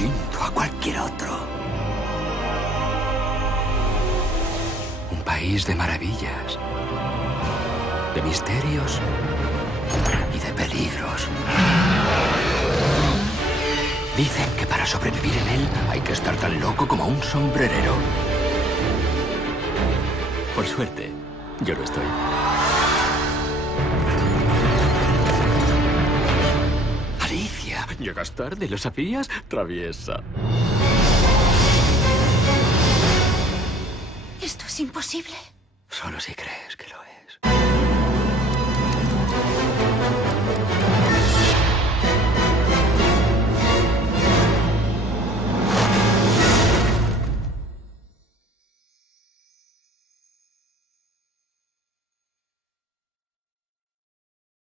distinto a cualquier otro. Un país de maravillas, de misterios y de peligros. Dicen que para sobrevivir en él hay que estar tan loco como un sombrerero. Por suerte, yo lo estoy. Alicia, llegas tarde, ¿lo sabías? Traviesa. Esto es imposible. Solo si crees.